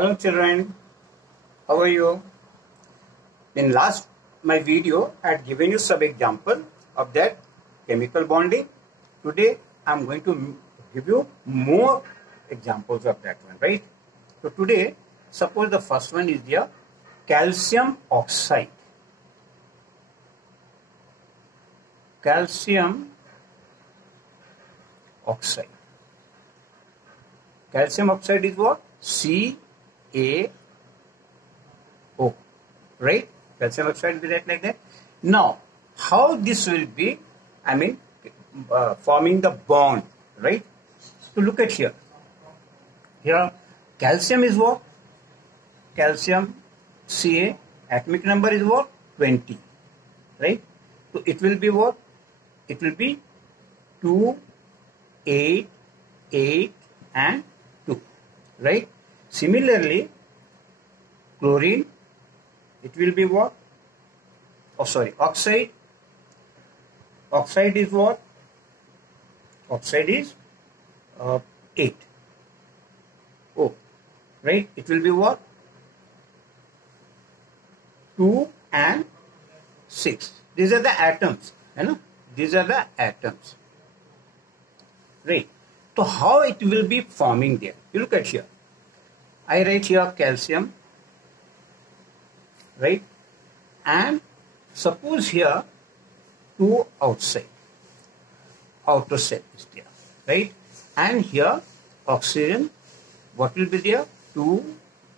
Hello children, how are you? In last my video I had given you some example of that chemical bonding. Today I am going to give you more examples of that one, right? So today suppose the first one is the calcium oxide. Calcium oxide. Calcium oxide is what? CaO, right? Calcium oxide will be like that. Now, how this will be, forming the bond, right? So look at here. Here, calcium is what? Calcium Ca, atomic number is what? 20, right? So it will be what? It will be 2, 8, 8 and 2, right? Similarly, chlorine, it will be what? Oh, sorry, oxide. Oxide is what? Oxide is 8. Oh, right? It will be what? 2 and 6. These are the atoms, you know? These are the atoms, right? So how it will be forming there? You look at here. I write here calcium, right? And suppose here 2 outside, outer cell is there, right? And here oxygen, what will be there? 2,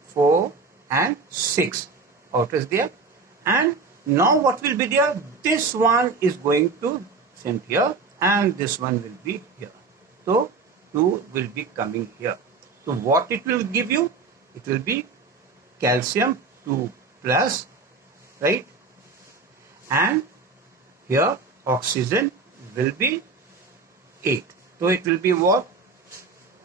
4 and 6 outer is there. And now what will be there? This one is going to send here and this one will be here. So 2 will be coming here. So what it will give you? It will be calcium 2 plus, right? And here oxygen will be 8. So it will be what?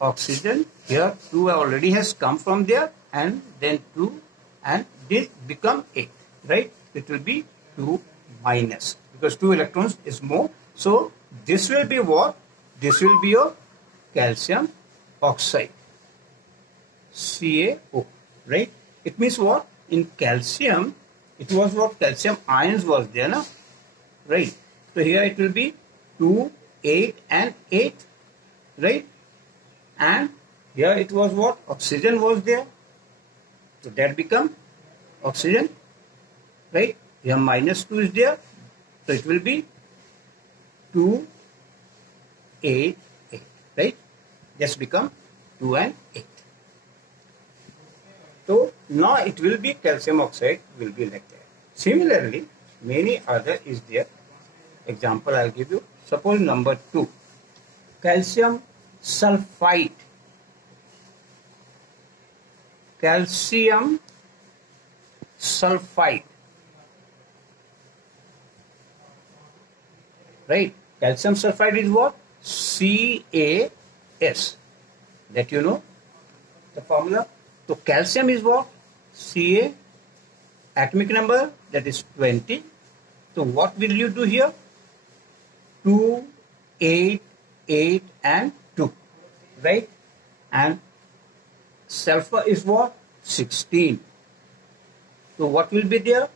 Oxygen, here 2 already has come from there and then 2 and this become 8, right? It will be 2 minus because 2 electrons is more. So this will be what? This will be your calcium oxide, CaO, right? It means what? In calcium, it was what? Calcium ions was there, no? Right? So here it will be 2, 8 and 8, right? And here it was what? Oxygen was there. So that become oxygen, right? Here minus 2 is there. So it will be 2, 8, 8, right? Just become 2 and 8. So now it will be calcium oxide will be like that. Similarly, many other is there. Example I'll give you. Suppose number 2, calcium sulfite. Calcium sulfite, right? Calcium sulfide is what? CaS. That you know the formula. So calcium is what? Ca, atomic number that is 20. So what will you do here? 2, 8, 8 and 2, right? And sulfur is what? 16. So what will be there?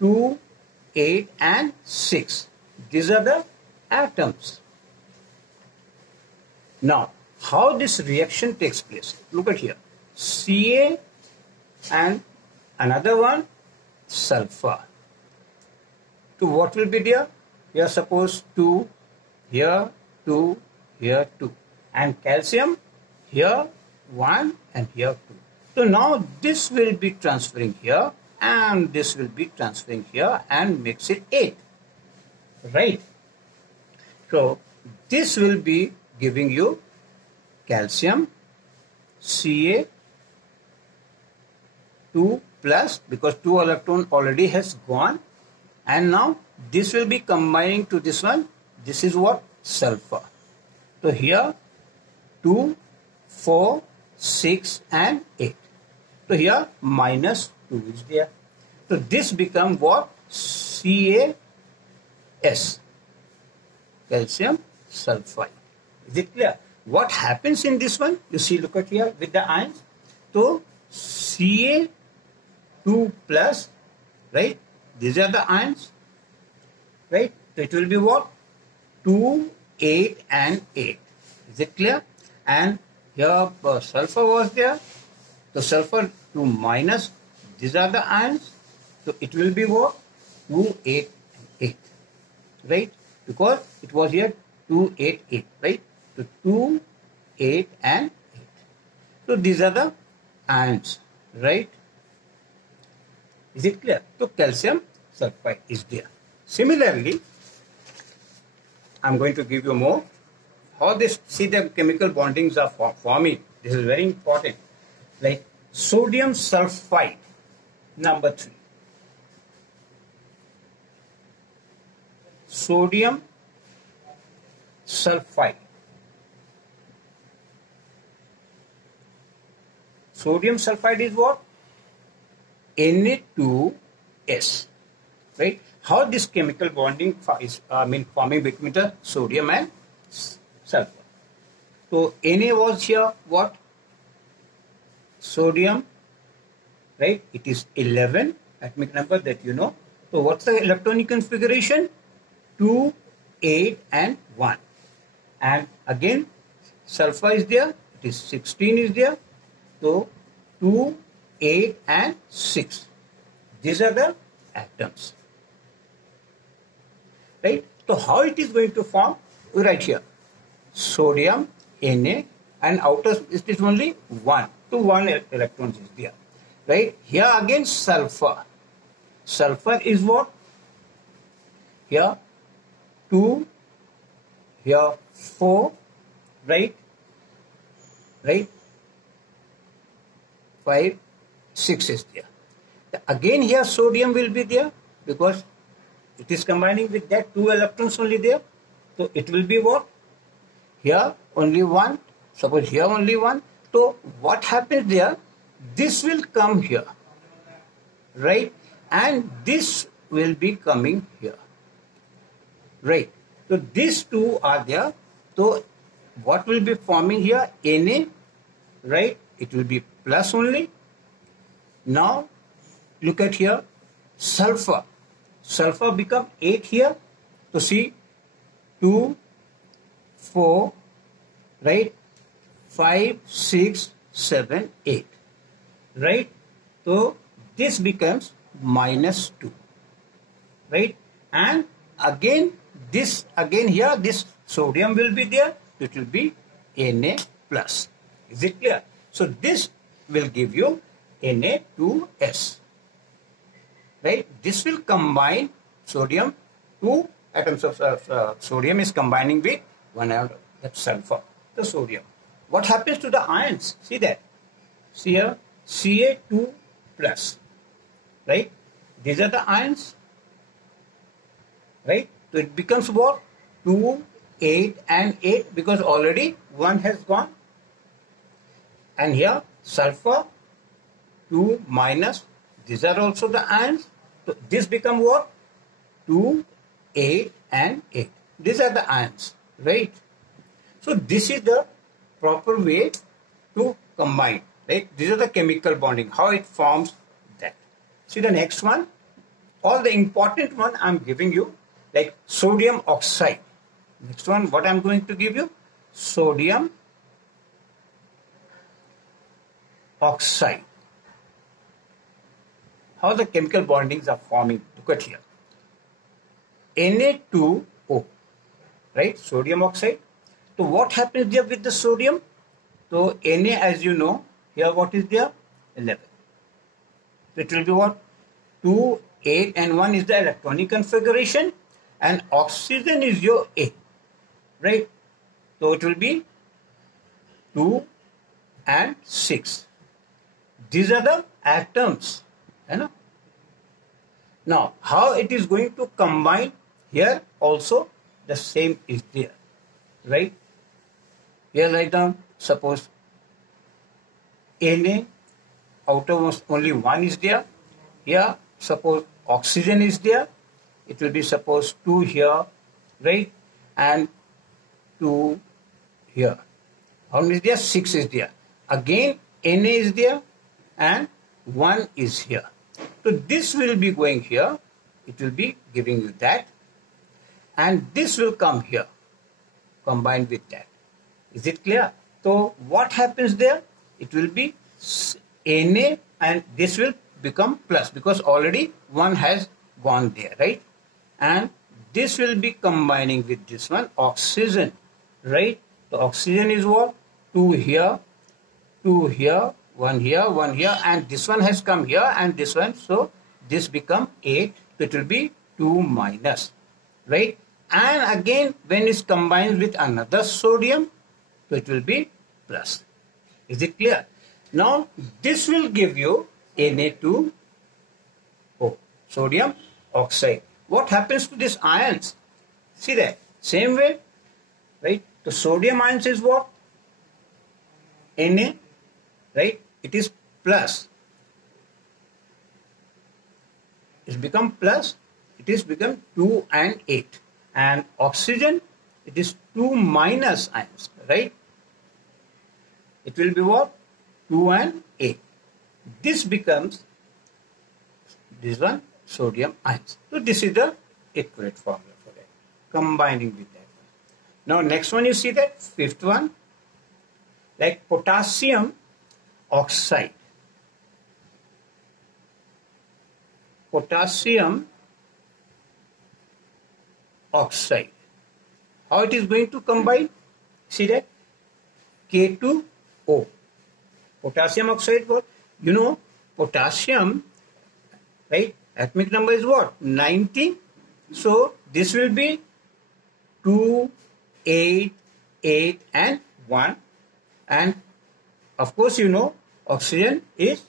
2, 8 and 6. These are the atoms. Now, how this reaction takes place? Look at here. Ca and another one, sulfur. So what will be there? Here suppose 2, here 2, here 2. And calcium, here 1 and here 2. So now this will be transferring here and this will be transferring here and makes it 8. Right? So this will be giving you calcium Ca 2 plus because 2 electron already has gone and now this will be combining to this one. This is what? Sulfur. So here 2, 4, 6 and 8. So here minus 2 is there. So this become what? CaS, calcium sulfide. Is it clear? What happens in this one? You see, look at here with the ions. So Ca2 plus, right? These are the ions, right? So it will be what? 2, 8 and 8. Is it clear? And here sulfur was there. So sulfur 2 minus, these are the ions. So it will be what? 2, 8 and 8. Right? Because it was here 2, 8, 8. Right? So 2, 8 and 8. So these are the ions. Right? Is it clear? So calcium sulfide is there. Similarly, I'm going to give you more. How this, see the chemical bondings are forming. This is very important. Like sodium sulfide, number 3. Sodium sulfide. Sodium sulfide is what? Na2S. Right? How this chemical bonding is forming between the sodium and sulfur. So Na was here what? Sodium, right? It is 11 atomic number that you know. So what's the electronic configuration? 2, 8 and 1. And again sulfur is there. It is 16 is there. So 2, 8 and 6. These are the atoms. Right? So how it is going to form? We write here. Sodium, Na, and outer it is only 1. To 1 electrons is there. Right? Here again sulfur. Sulfur is what? Here 2, here 4, right? Right? 5, 6 is there. Again here sodium will be there because it is combining with that 2 electrons only there. So it will be what? Here only 1. Suppose here only 1. So what happens there? This will come here. Right? And this will be coming here. Right. So these two are there. So what will be forming here? Na. Right? It will be plus only. Now look at here. Sulfur. Sulfur become 8 here. So see 2, 4, right? 5, 6, 7, 8. Right? So this becomes minus 2. Right? And again this, again here this sodium will be there. It will be Na plus. Is it clear? So this will give you Na2S. Right? This will combine sodium. 2 atoms of sodium is combining with 1 atom of sulfur, the sodium. What happens to the ions? See that. See here, Ca2 plus. Right? These are the ions. Right? So it becomes what? 2, 8 and 8 because already 1 has gone. And here sulfur 2 minus. These are also the ions. So this become what? 2, 8 and 8. These are the ions. Right? So this is the proper way to combine. Right? These are the chemical bonding. How it forms that. See the next one. All the important one I'm giving you. Like sodium oxide. Next one, what I'm going to give you? Sodium oxide. How the chemical bondings are forming. Look at here. Na2O. Right? Sodium oxide. So what happens there with the sodium? So Na, as you know, here what is there? 11. So it will be what? 2, 8 and 1 is the electronic configuration. And oxygen is your A, right? So it will be 2 and 6. These are the atoms. You know? Now, how it is going to combine? Here also the same is there, right? Here write down, suppose Na, outermost only 1 is there. Here, suppose oxygen is there. It will be suppose 2 here, right? And 2 here. How many is there? 6 is there. Again, Na is there. and 1 is here. So this will be going here. It will be giving you that. And this will come here, combined with that. Is it clear? So what happens there? It will be Na, and this will become plus because already 1 has gone there, right? And this will be combining with this one, oxygen, right? The oxygen is what? 2 here, 2 here, 1 here, 1 here, and this one has come here and this one. So this become 8. It will be 2 minus, right? And again, when it's combined with another sodium, so it will be plus. Is it clear? Now, this will give you Na2O, sodium oxide. What happens to these ions? See that? Same way, right? The sodium ions is what? Na, right? It is plus. It's become plus. It is become 2 and 8. And oxygen, it is 2 minus ions, right? It will be what? 2 and 8. This becomes, this one, sodium ions. So this is the equivalent formula for that, combining with that one. Now next one, you see that, fifth one, like potassium oxide. Potassium oxide. How it is going to combine? See that? K2O. Potassium oxide, what? You know, potassium, right? Atomic number is what? 90. So this will be 2, 8, 8 and 1. And of course, you know, oxygen is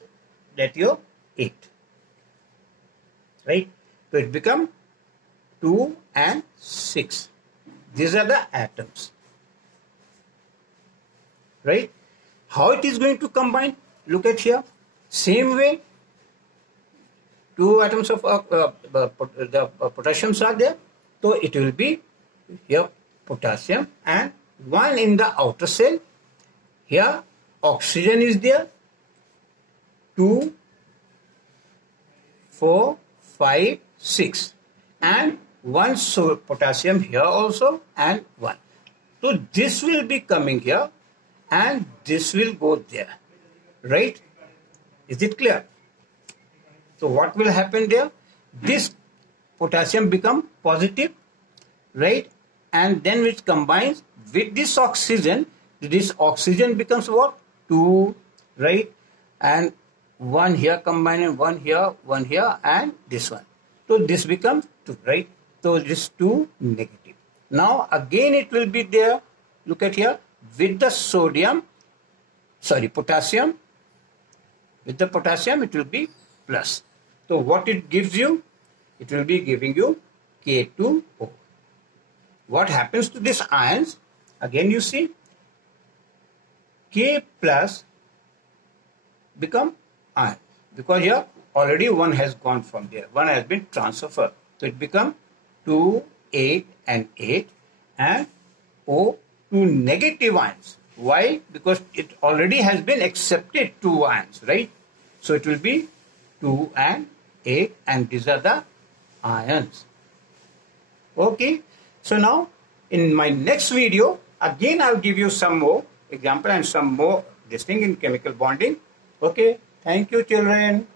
that your 8. Right? So it becomes 2 and 6. These are the atoms. Right? How it is going to combine? Look at here. Same way, 2 atoms of the potassiums are there. So it will be here potassium and 1 in the outer cell. Here oxygen is there. 2, 4, 5, 6. And 1 potassium here also and 1. So this will be coming here and this will go there. Right? Is it clear? So what will happen there? This potassium become positive, right? And then it combines with this oxygen becomes what? 2, right? And 1 here combining, 1 here, and this one. So this becomes 2, right? So this 2 negative. Now again it will be there. Look at here. With the potassium. With the potassium it will be plus. So what it gives you? It will be giving you K2O. What happens to these ions? Again you see, K plus become ion. Because here already 1 has gone from there. 1 has been transferred. So it becomes 2, 8 and 8 and O, 2 negative ions. Why? Because it already has been accepted 2 ions, right? So it will be 2 and 8 and these are the ions. Okay. So now in my next video, again I'll give you some more example and some more this thing in chemical bonding. Okay. Thank you, children.